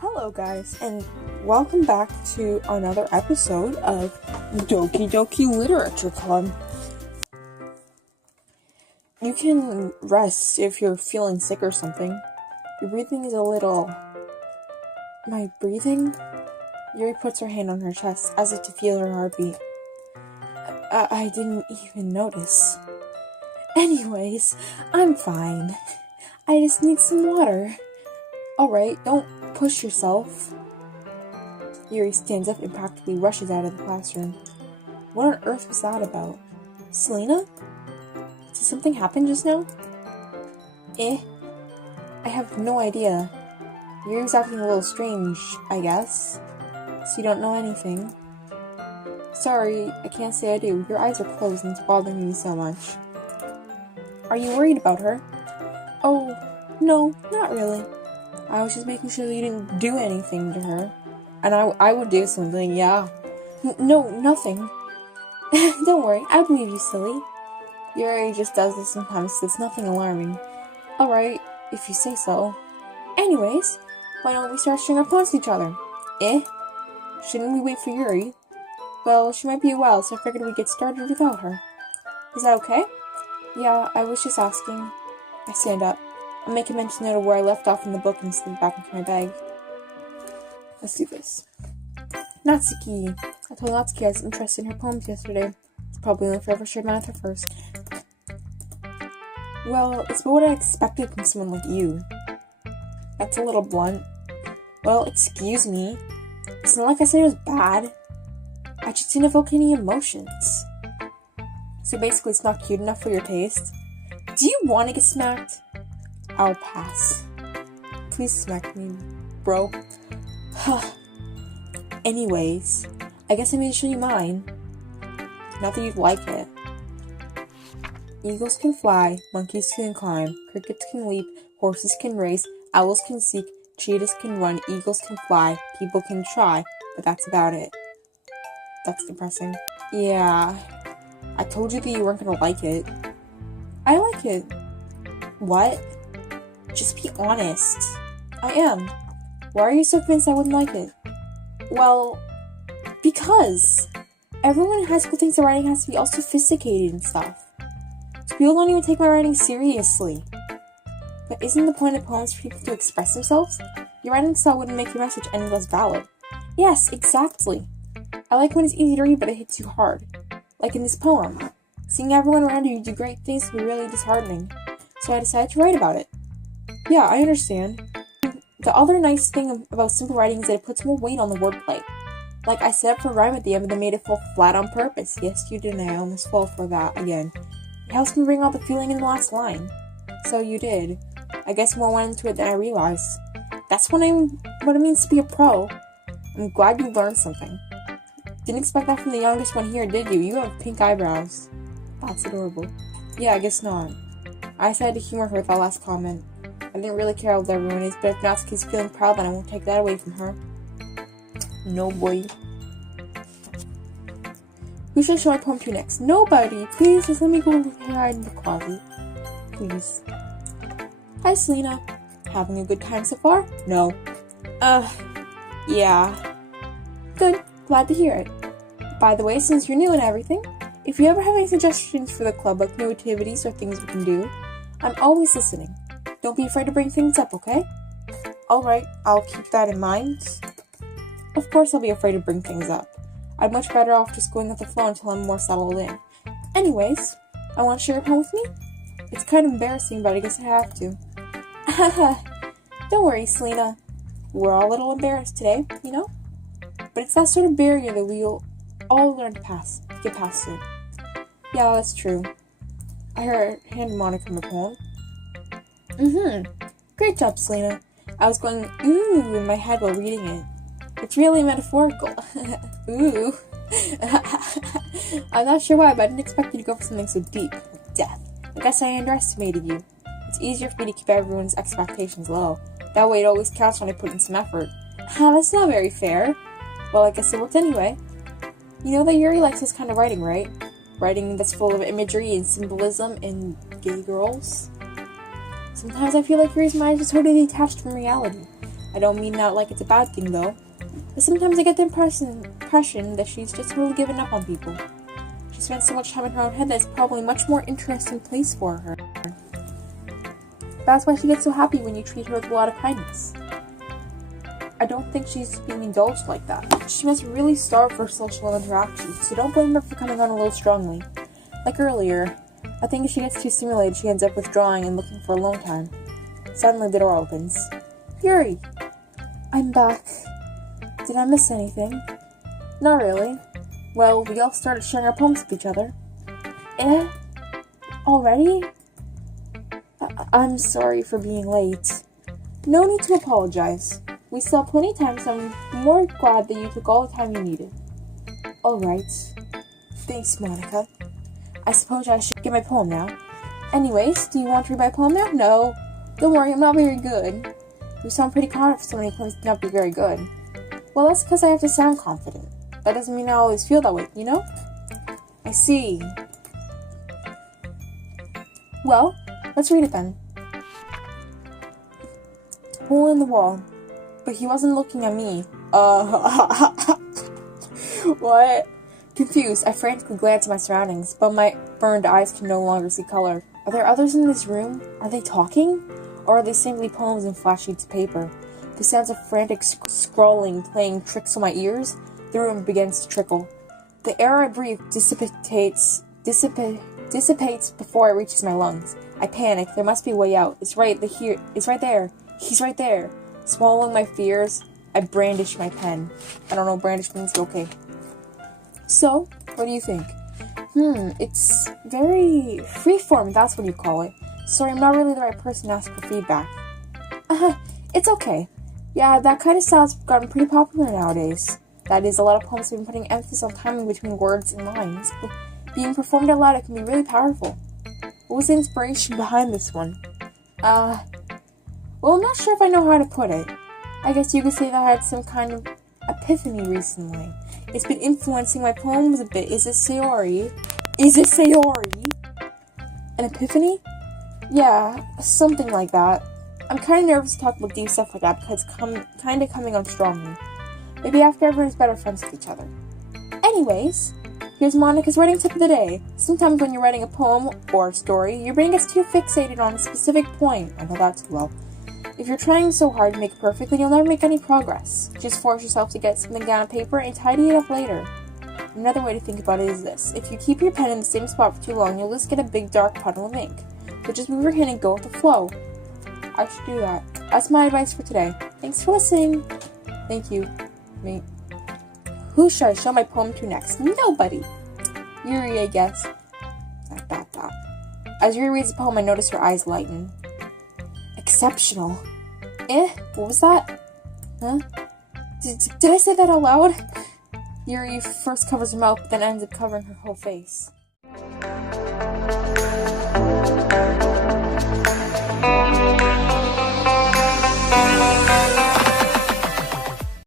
Hello guys, and welcome back to another episode of Doki Literature Club. You can rest if you're feeling sick or something. Your breathing is a little... My breathing? Yuri puts her hand on her chest as if to feel her heartbeat. I didn't even notice. Anyways, I'm fine. I just need some water. Alright, don't push yourself. Yuri stands up and practically rushes out of the classroom. What on earth was that about? Selena? Did something happen just now? I have no idea. Yuri's acting a little strange, I guess. So you don't know anything? Sorry, I can't say I do. Your eyes are closed and it's bothering me so much. Are you worried about her? Oh, no, not really. I was just making sure that you didn't do anything to her. And I would do something, yeah. No, nothing. Don't worry, I believe you, silly. Yuri just does this sometimes, so it's nothing alarming. Alright, if you say so. Anyways, why don't we start stringing our pawns to each other? Shouldn't we wait for Yuri? Well, she might be a while, so I figured we'd get started without her. Is that okay? Yeah, I was just asking. I stand up. I make a mental note of where I left off in the book and slip back into my bag. Let's do this. Natsuki. I told Natsuki I was interested in her poems yesterday. It's probably only forever shared mine with her first. Well, it's what I expected from someone like you. That's a little blunt. Well, excuse me. It's not like I said it was bad. I just didn't evoke any emotions. So basically it's not cute enough for your taste. Do you want to get smacked? I'll pass. Please smack me, bro. Anyways, I guess I need to show you mine. Not that you'd like it. Eagles can fly, monkeys can climb, crickets can leap, horses can race, owls can seek, cheetahs can run, eagles can fly, people can try, but that's about it. That's depressing. Yeah, I told you that you weren't gonna like it. I like it. What? Just be honest. I am. Why are you so convinced I wouldn't like it? Well, because everyone in high school thinks the writing has to be all sophisticated and stuff. So people don't even take my writing seriously. But isn't the point of poems for people to express themselves? Your writing style wouldn't make your message any less valid. Yes, exactly. I like when it's easy to read but it hits you hard. Like in this poem. Seeing everyone around you do great things can be really disheartening. So I decided to write about it. Yeah, I understand. The other nice thing about simple writing is that it puts more weight on the wordplay. Like, I set up for rhyme at the end, but they made it fall flat on purpose. Yes, you did, and I almost fall for that again. It helps me bring out the feeling in the last line. So you did. I guess more went into it than I realized. That's what it means to be a pro. I'm glad you learned something. Didn't expect that from the youngest one here, did you? You have pink eyebrows. That's adorable. Yeah, I guess not. I decided to humor her with that last comment. I didn't really care how old everyone is, but if Natsuki's feeling proud, then I won't take that away from her. No, boy. Who should I show my poem to next? Nobody! Please, just let me go hide in the closet. Please. Hi, Selena. Having a good time so far? No. Yeah. Good. Glad to hear it. By the way, since you're new and everything, if you ever have any suggestions for the club, like new activities or things we can do, I'm always listening. Don't be afraid to bring things up, okay? Alright, I'll keep that in mind. Of course I'll be afraid to bring things up. I'm much better off just going with the flow until I'm more settled in. Anyways, I want to share a poem with me? It's kind of embarrassing, but I guess I have to. Don't worry, Selena. We're all a little embarrassed today, you know? But it's that sort of barrier that we'll all learn to get past soon. Yeah, that's true. I handed Monika my poem. Great job, Selena. I was going ooh in my head while reading it. It's really metaphorical. Ooh. I'm not sure why, but I didn't expect you to go for something so deep, like death. I guess I underestimated you. It's easier for me to keep everyone's expectations low. That way it always counts when I put in some effort. That's not very fair. Well, I guess it worked anyway. You know that Yuri likes this kind of writing, right? Writing that's full of imagery and symbolism and gay girls. Sometimes I feel like Yuri's mind is totally detached from reality. I don't mean that like it's a bad thing, though. But sometimes I get the impression that she's just totally given up on people. She spends so much time in her own head that it's probably a much more interesting place for her. That's why she gets so happy when you treat her with a lot of kindness. I don't think she's being indulged like that. She must really starve for social interaction, so don't blame her for coming on a little strongly. Like earlier, I think if she gets too stimulated, she ends up withdrawing and looking for alone time. Suddenly the door opens. Yuri! I'm back. Did I miss anything? Not really. Well, we all started sharing our poems with each other. Already? I'm sorry for being late. No need to apologize. We still have plenty of time, so I'm more glad that you took all the time you needed. Alright. Thanks, Monika. I suppose I should get my poem now. Anyways, do you want to read my poem now? No. Don't worry, I'm not very good. You sound pretty confident for so many poems to not be very good. Well, that's because I have to sound confident. That doesn't mean I always feel that way, you know? I see. Well, let's read it then. Hole in the wall. But he wasn't looking at me. What? Confused, I frantically glanced at my surroundings, but my burned eyes can no longer see color. Are there others in this room? Are they talking? Or are they simply poems in flat sheets of paper? The sounds of frantic scrawling playing tricks on my ears. The room begins to trickle. The air I breathe dissipates before it reaches my lungs. I panic. There must be a way out. It's right there. He's right there. Swallowing my fears, I brandish my pen. I don't know, brandish means okay. So, what do you think? It's very freeform, that's what you call it. Sorry, I'm not really the right person to ask for feedback. It's okay. Yeah, that kind of style's gotten pretty popular nowadays. That is, a lot of poems have been putting emphasis on timing between words and lines. But being performed out loud, it can be really powerful. What was the inspiration behind this one? Well, I'm not sure if I know how to put it. I guess you could say that I had some kind of epiphany recently. It's been influencing my poems a bit. Is it Sayori? An epiphany? Yeah, something like that. I'm kind of nervous to talk about deep stuff like that because it's kind of coming on strongly. Maybe after everyone's better friends with each other. Anyways, here's Monika's writing tip of the day. Sometimes when you're writing a poem or a story, your brain gets too fixated on a specific point. I know that too well. If you're trying so hard to make it perfect, then you'll never make any progress. Just force yourself to get something down on paper and tidy it up later. Another way to think about it is this. If you keep your pen in the same spot for too long, you'll just get a big dark puddle of ink. So just move your hand and go with the flow. I should do that. That's my advice for today. Thanks for listening. Thank you, mate. Who should I show my poem to next? Nobody. Yuri, I guess. Dot. As Yuri reads the poem, I notice her eyes lighten. Exceptional. What was that? Huh? Did I say that out loud? Yuri first covers her mouth, then ends up covering her whole face.